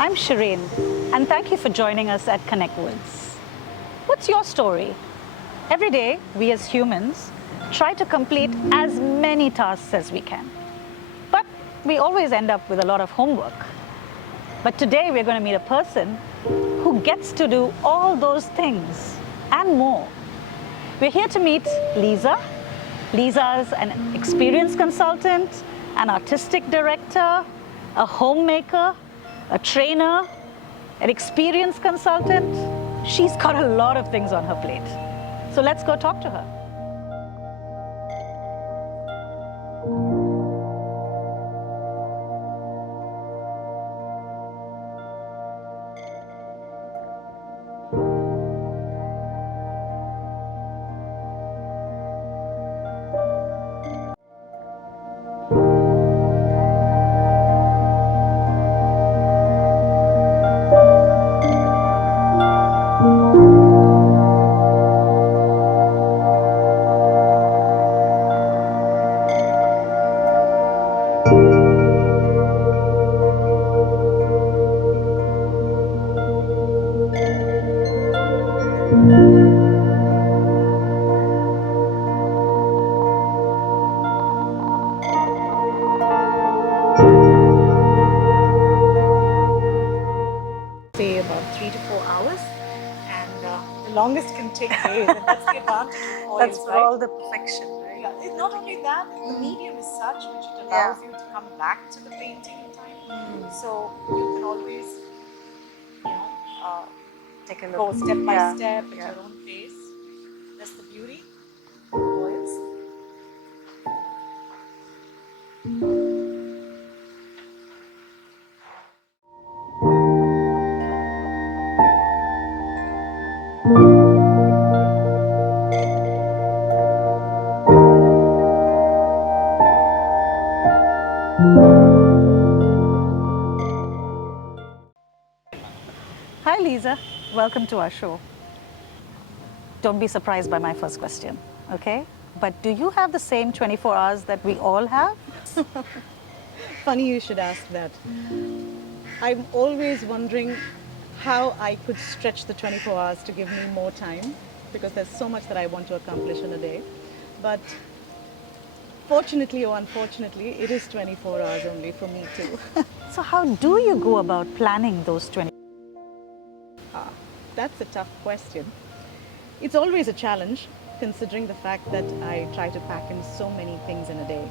I'm Shereen, and thank you for joining us at Connect Woods. What's your story? Every day, we as humans try to complete as many tasks as we can. But we always end up with a lot of homework. But today, we're going to meet a person who gets to do all those things and more. We're here to meet Leeza. Leeza is an experience consultant, an artistic director, a homemaker, a trainer, an experience consultant. She's got a lot of things on her plate. So let's go talk to her. Say about 3 to 4 hours, and the longest can take days, and that's the advantage of oils, That's for right? all the perfection, right? Yeah, it's not only that, the medium is such which it allows you to come back to the painting in time. So you can always, Take a look. go step by Yeah. step at Yeah. your own pace. That's the beauty of oils. Hi, Leeza. Welcome to our show. Don't be surprised by my first question, okay? But do you have the same 24 hours that we all have? Funny you should ask that. I'm always wondering how I could stretch the 24 hours to give me more time, because there's so much that I want to accomplish in a day. But fortunately or unfortunately, it is 24 hours only for me too. So how do you go about planning those 20? That's a tough question. It's always a challenge, considering the fact that I try to pack in so many things in a day.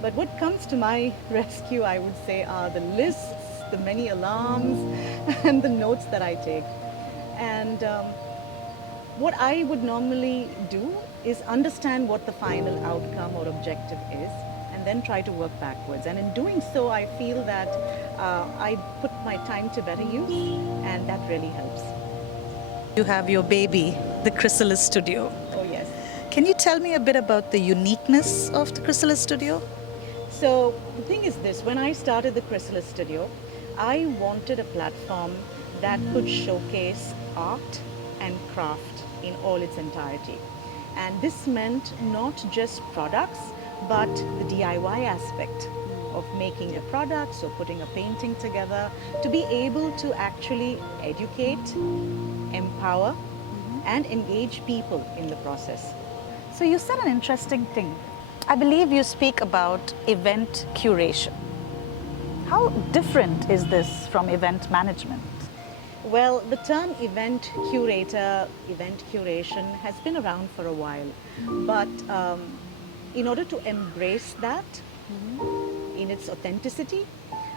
But what comes to my rescue, I would say, are the lists, the many alarms, and the notes that I take. And what I would normally do is understand what the final outcome or objective is, and then try to work backwards. And in doing so, I feel that I put my time to better use, and that really helps. You have your baby, the Chrysalis Studio. Oh, yes. Can you tell me a bit about the uniqueness of the Chrysalis Studio? So the thing is this, when I started the Chrysalis Studio, I wanted a platform that could showcase art and craft in all its entirety. And this meant not just products, but the DIY aspect of making the products or putting a painting together, to be able to actually educate, empower, and engage people in the process. So you said an interesting thing. I believe you speak about event curation. How different is this from event management? Well, the term event curator, event curation has been around for a while. But in order to embrace that in its authenticity,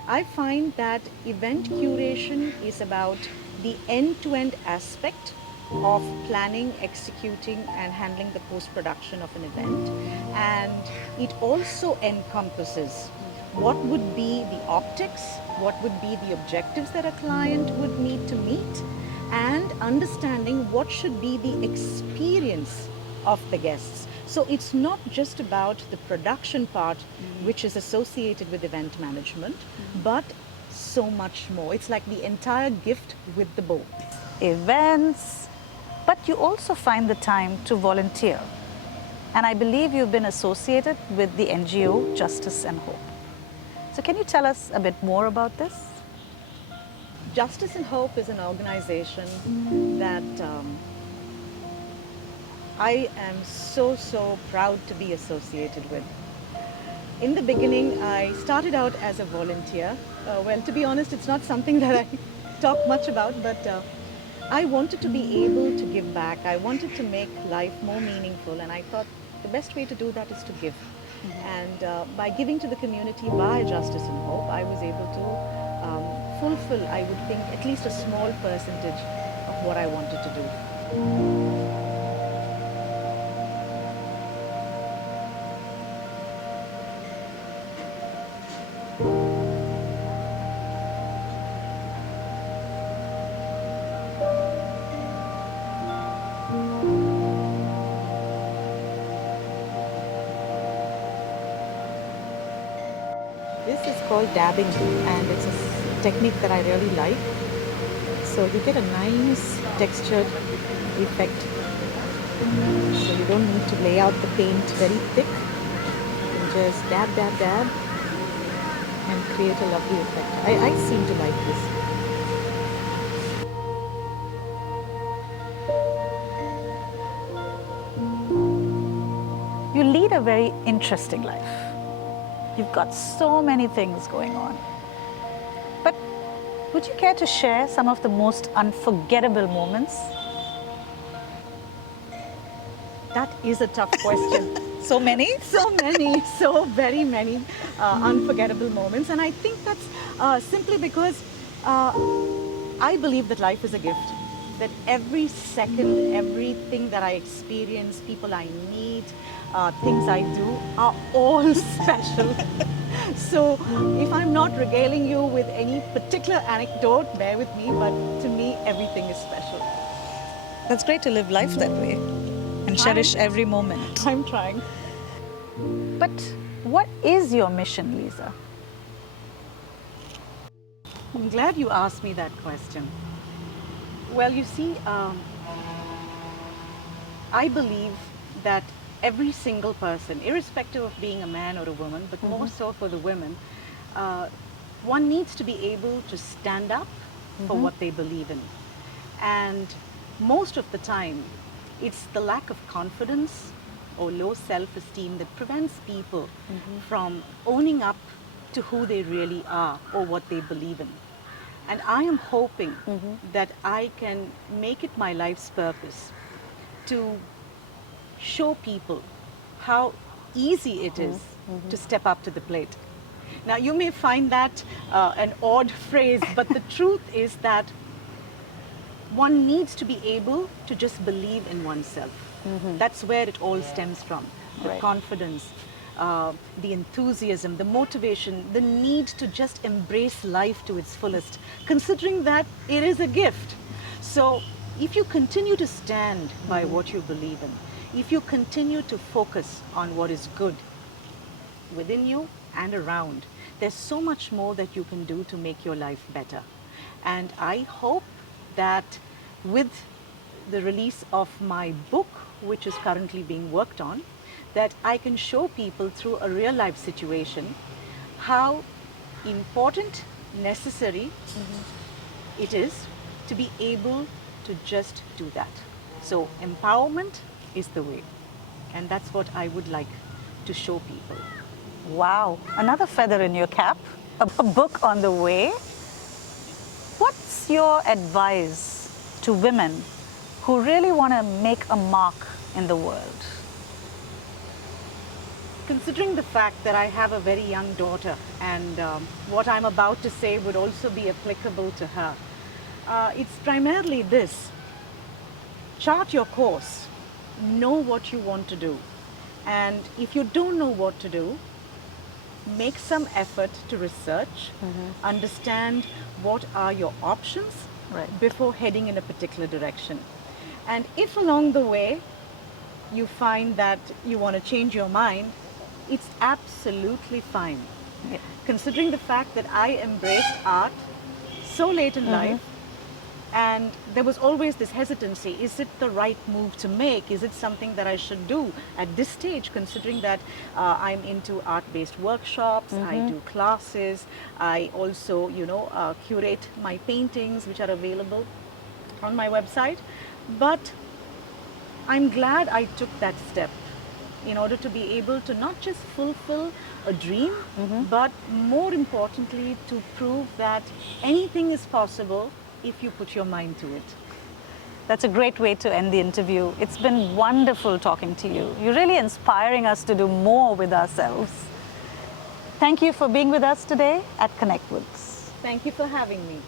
I find that event curation is about the end-to-end aspect of planning, executing, and handling the post-production of an event. And it also encompasses what would be the optics, what would be the objectives that a client would need to meet, and understanding what should be the experience of the guests. So it's not just about the production part, which is associated with event management, but so much more. It's like the entire gift with the bow. Events, but you also find the time to volunteer. And I believe you've been associated with the NGO Justice and Hope. So can you tell us a bit more about this? Justice and Hope is an organization that I am so proud to be associated with. In the beginning, I started out as a volunteer. Well, to be honest, it's not something that I talk much about, but I wanted to be able to give back. I wanted to make life more meaningful, and I thought the best way to do that is to give. And by giving to the community by Justice and Hope, I was able to fulfill, I would think, at least a small percentage of what I wanted to do. This is called dabbing, and it's a technique that I really like. So you get a nice textured effect. So you don't need to lay out the paint very thick. You can just dab and create a lovely effect. I seem to like this. You lead a very interesting life. You've got so many things going on. But would you care to share some of the most unforgettable moments? That is a tough question. So many? So many, so very many unforgettable moments. And I think that's simply because I believe that life is a gift. That every second, everything that I experience, people I meet, things I do are all special. So if I'm not regaling you with any particular anecdote, bear with me, but to me, everything is special. That's great to live life that way and cherish every moment. I'm trying. But what is your mission, Leeza? I'm glad you asked me that question. Well, you see, I believe that every single person, irrespective of being a man or a woman, but more so for the women, one needs to be able to stand up for what they believe in. And most of the time, it's the lack of confidence or low self-esteem that prevents people from owning up to who they really are or what they believe in. And I am hoping that I can make it my life's purpose to show people how easy it is to step up to the plate. Now, you may find that an odd phrase, but the truth is that one needs to be able to just believe in oneself. That's where it all stems from. The confidence, the enthusiasm, the motivation, the need to just embrace life to its fullest, considering that it is a gift. So if you continue to stand by what you believe in, if you continue to focus on what is good within you and around, there's so much more that you can do to make your life better. And I hope that with the release of my book, which is currently being worked on, that I can show people through a real life situation how important, necessary it is to be able to just do that. So empowerment is the way. And that's what I would like to show people. Wow, another feather in your cap, a book on the way. What's your advice to women who really want to make a mark in the world? Considering the fact that I have a very young daughter and what I'm about to say would also be applicable to her, it's primarily this. Chart your course. Know what you want to do. And if you don't know what to do, make some effort to research, understand what are your options before heading in a particular direction. And if along the way you find that you want to change your mind, it's absolutely fine. Considering the fact that I embraced art so late in life, And there was always this hesitancy. Is it the right move to make? Is it something that I should do at this stage, considering that I'm into art-based workshops, I do classes, I also, curate my paintings, which are available on my website. But I'm glad I took that step in order to be able to not just fulfill a dream, but more importantly, to prove that anything is possible if you put your mind to it. That's a great way to end the interview. It's been wonderful talking to you. You're really inspiring us to do more with ourselves. Thank you for being with us today at Connect Woods. Thank you for having me.